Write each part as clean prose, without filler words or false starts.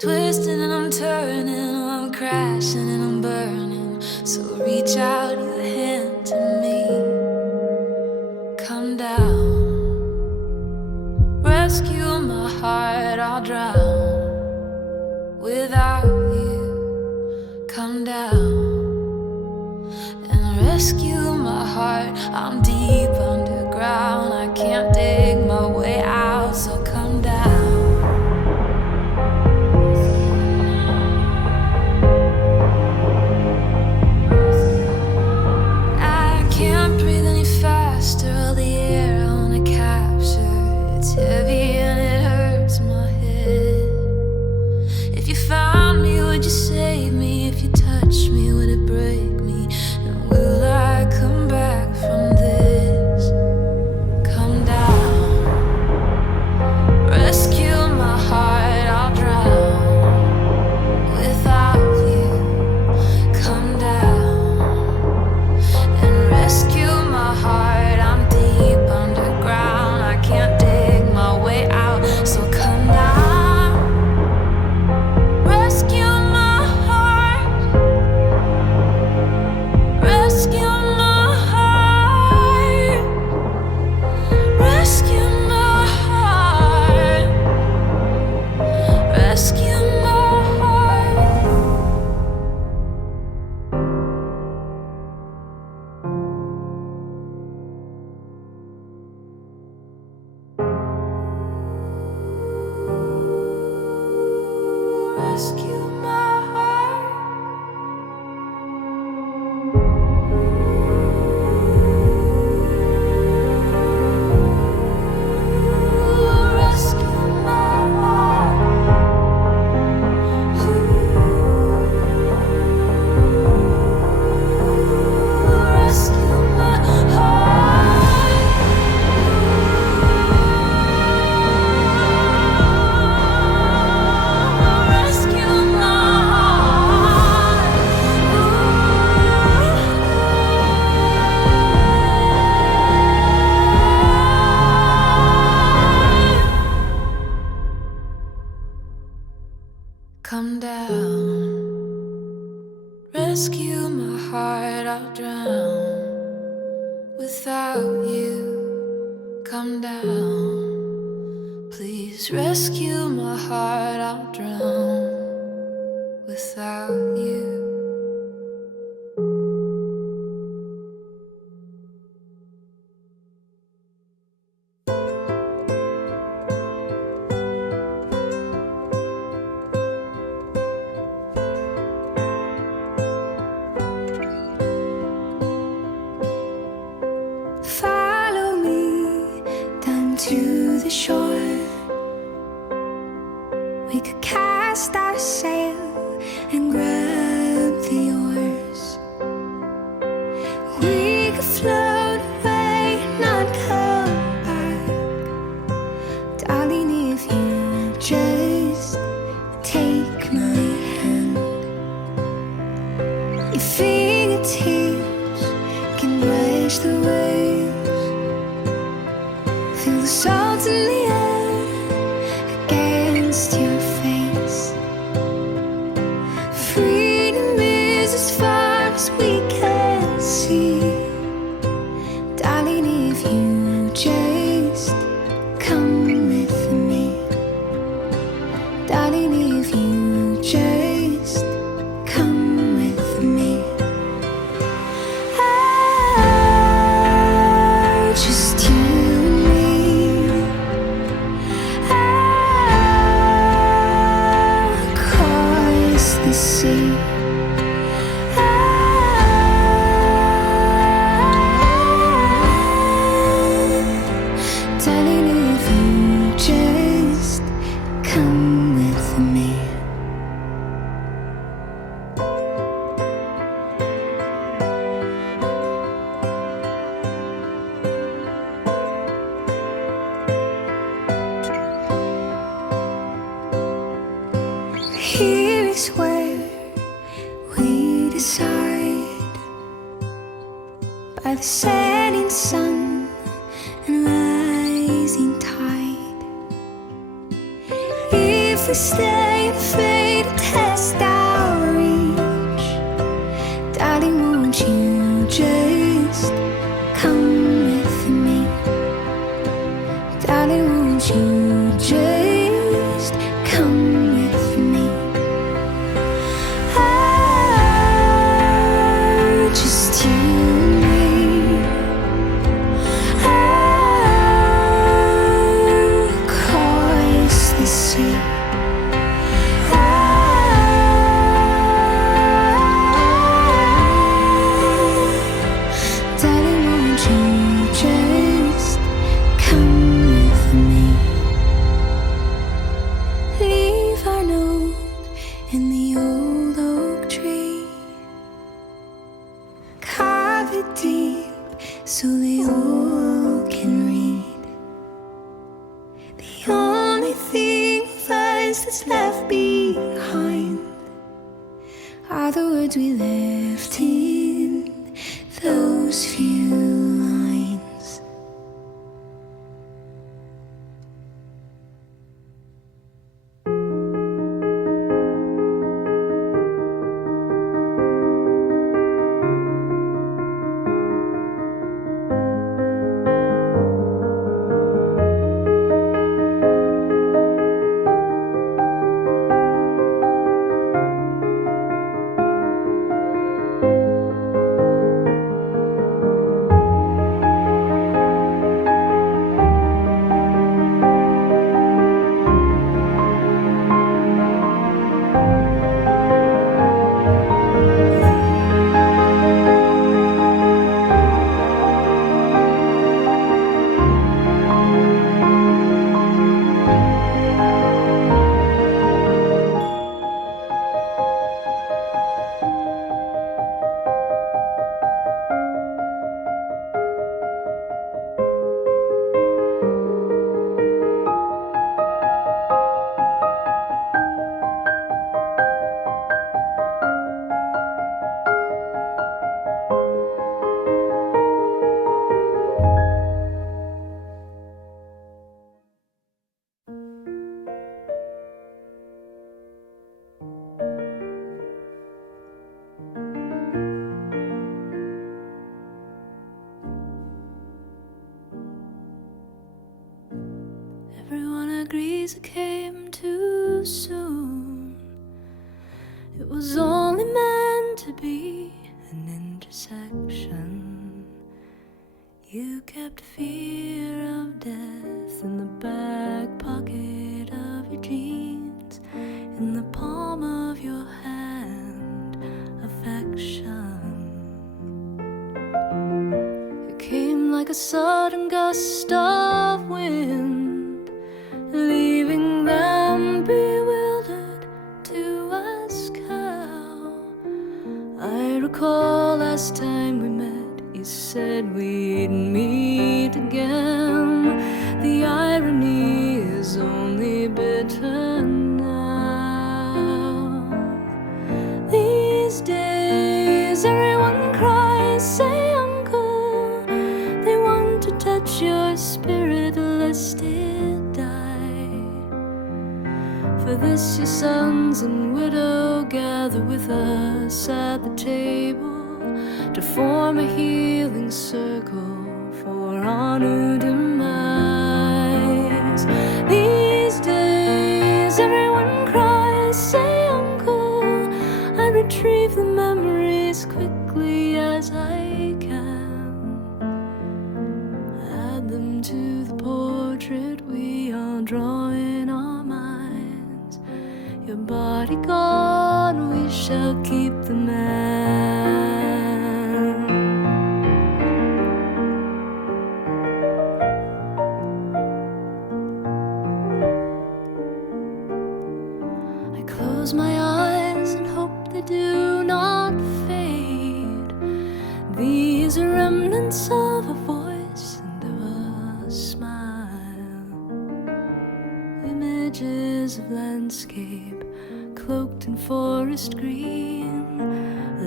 Twisting and I'm turning, oh, I'm crashing and I'm burning. So reach out your hand to me. Come down, rescue my heart, I'll drown without you. Come down and rescue my heart. I'm deep underground, I can't dig my way out. So come down. All the air I wanna capture, it's heavy and it hurts my head. If you found me, would you save me? If you touched me, would it break me? And will I come back from this? Come down, rescue my heart, I'll drown without you. Come down and rescue my heart. Come down, rescue my heart, I'll drown without you. Come down, please rescue my heart, I'll drown without you. To the shore, we could cast our sail and grab the oars. We could float away, not come back. Darling, if you just take my hand, your fingertips can brush the waves. Feel the salt in the air against your face. Freedom is as far as we can see. Darling, if you just come with me. Darling, if you just come with me. Just you. See, darling, if you just come with me. Here is where we decide, by the setting sun and rising tide. If we stay and fade to test our reach. Darling, won't you just come with me? Darling, won't you just come with me? Oh, just you and me. Oh, across the sea. Oh, darling, won't you just come with me? Leave our note in the old oak tree. Carve it deep so they all can read. The only thing of us that's left behind are the words we left in those few lines. Everyone agrees it came too soon. It was only meant to be an intersection. You kept fear of death in the back pocket of your jeans, in the palm of your hand, affection. It came like a sudden gust of wind, leaving them bewildered to ask how. I recall last time we met, you said we'd meet again. The irony is only bitter now. These days everyone cries, say uncle. They want to touch your spirit lest it die. For this your sons and widow gather with us at the table to form a healing circle for our new demise. These days everyone cries, say uncle. I retrieve the memories quickly as I can, add them to the portrait we all draw in our minds. Your body gone, we shall keep the man. I close my eyes and hope they do not fade. These are remnants of a voice and of a smile, images of landscape cloaked in forest green,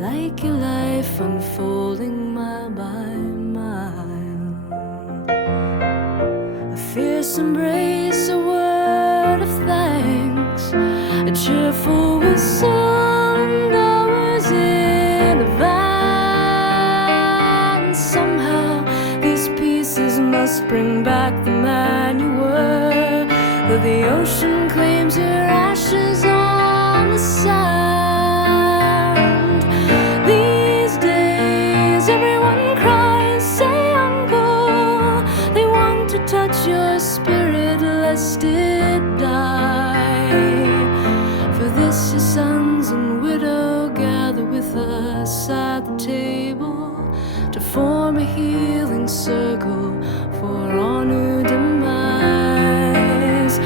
like your life unfolding mile by mile. A fierce embrace, a word of thanks, a cheerful whistle, and I was in a van. Somehow these pieces must bring back the man you were, though the ocean claims your ashes on the sand. These days everyone cries, say uncle, they want to touch your spirit lest it die. For this your sons and widow gather with us at the table to form a healing circle for honor demise.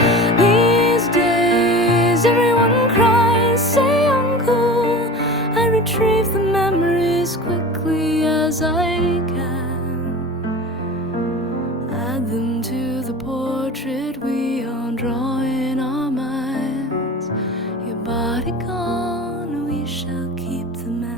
These days everyone cries, say uncle, I retrieve the memories quickly as I can, add them to the portrait we all draw in our minds. Your body gone, we shall keep the man.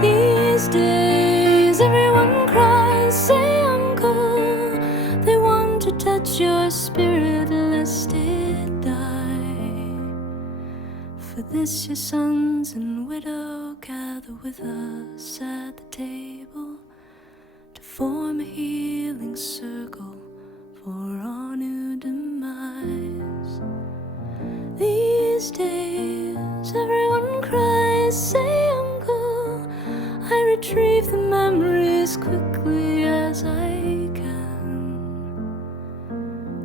These days everyone cries, say uncle, they want to touch your spirit lest it die. For this your sons and widow gather with us at the table to form a healing circle for our new demise. These days everyone cries, say uncle, I retrieve the memories quickly as I can,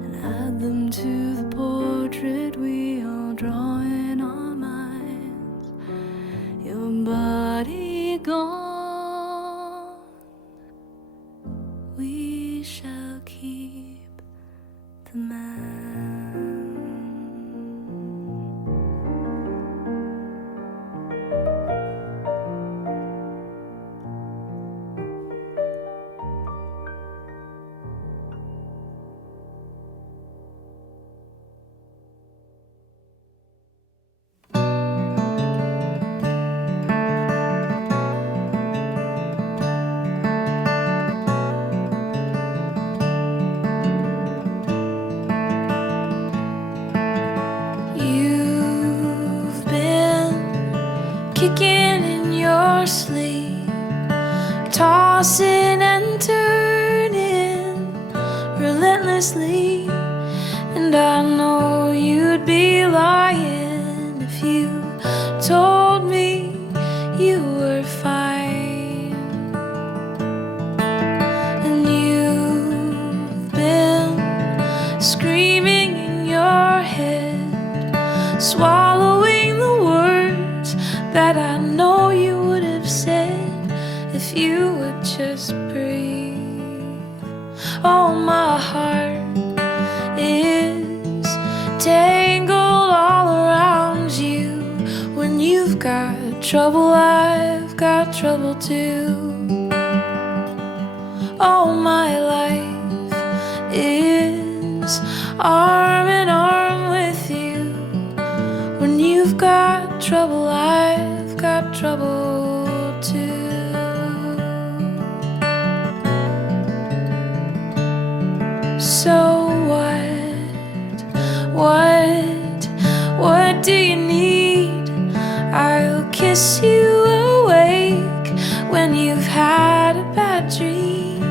and add them to the portrait we all draw in our minds. Your body gone, we shall keep the man. You've been kicking in your sleep, tossing and turning relentlessly, and I know you'd be lying if you told me you were fine. And you've been screaming in your head, swallowing the words that I know you would have said if you would just breathe. Oh, my heart is tangled all around you. When you've got trouble, I've got trouble too. Oh, my life is arm in arm with you. When you've got trouble, I've got trouble too. So what do you need? I'll kiss you awake when you've had a bad dream,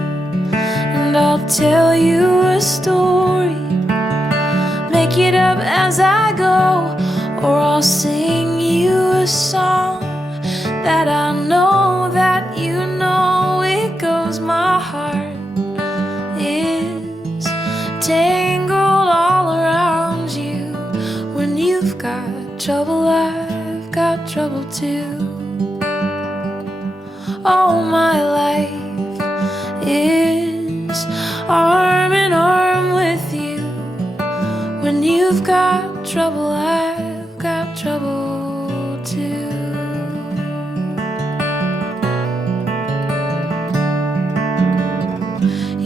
and I'll tell you a story, make it up as I go, or I'll sing you a song that I know that you know. It goes, my heart is tangled all around you. When you've got trouble, I've got trouble too. Oh, my life is arm in arm with you. When you've got trouble, I've got trouble too.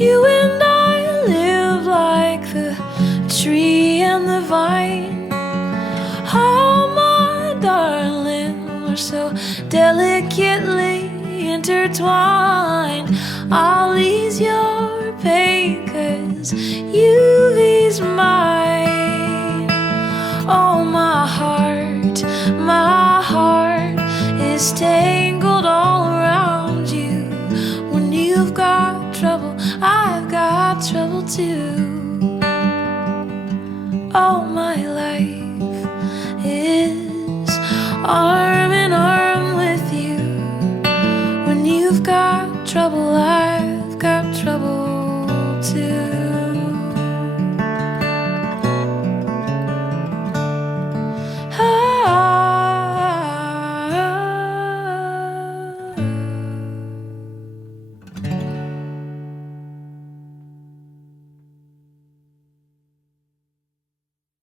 You and I live like the tree and the vine. Oh, my darling, we're so delicately intertwined. I'll ease your pain 'cause you've eased mine. Oh, my heart is tangled all around you. When you've got trouble, I've got trouble too. Oh, my life is arm